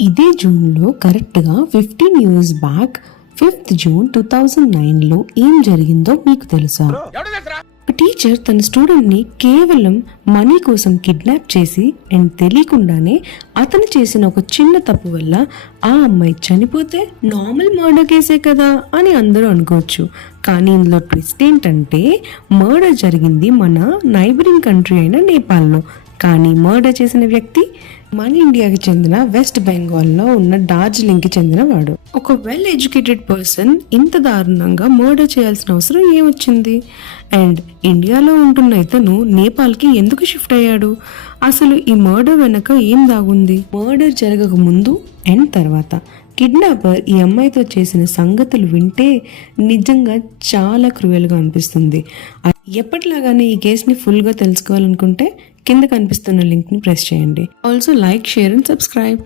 ఇదే జూన్లో కరెక్ట్గా 15 years బ్యాక్ 5th June 2009లో ఏం జరిగిందో మీకు తెలుసా? ఒక టీచర్ తన స్టూడెంట్ని కేవలం మనీ కోసం కిడ్నాప్ చేసి అండ్ తెలియకుండానే అతను చేసిన ఒక చిన్న తప్పు వల్ల ఆ అమ్మాయి చనిపోతే నార్మల్ మర్డర్ కేసే కదా అని అందరూ అనుకోవచ్చు. కానీ ఇందులో ట్విస్ట్ ఏంటంటే మర్డర్ జరిగింది మన నైబరింగ్ కంట్రీ అయిన నేపాల్లో. కానీ మర్డర్ చేసిన వ్యక్తి మన ఇండియాకి చెందిన వెస్ట్ బెంగాల్లో ఉన్న డార్జిలింగ్కి చెందిన వాడు. ఒక వెల్ ఎడ్యుకేటెడ్ పర్సన్ ఇంత దారుణంగా మర్డర్ చేయాల్సిన అవసరం ఏమొచ్చింది? అండ్ ఇండియాలో ఉంటున్న ఇతను నేపాల్కి ఎందుకు షిఫ్ట్ అయ్యాడు? అసలు ఈ మర్డర్ వెనక ఏం దాగుంది? మర్డర్ జరగక ముందు అండ్ తర్వాత కిడ్నాపర్ ఈ అమ్మాయితో చేసిన సంగతులు వింటే నిజంగా చాలా క్రూయల్గా అనిపిస్తుంది. ఎప్పటిలాగానే ఈ కేసుని ఫుల్గా తెలుసుకోవాలనుకుంటే కింద కనిపిస్తున్న లింక్ని ప్రెస్ చేయండి. Also like, share and subscribe.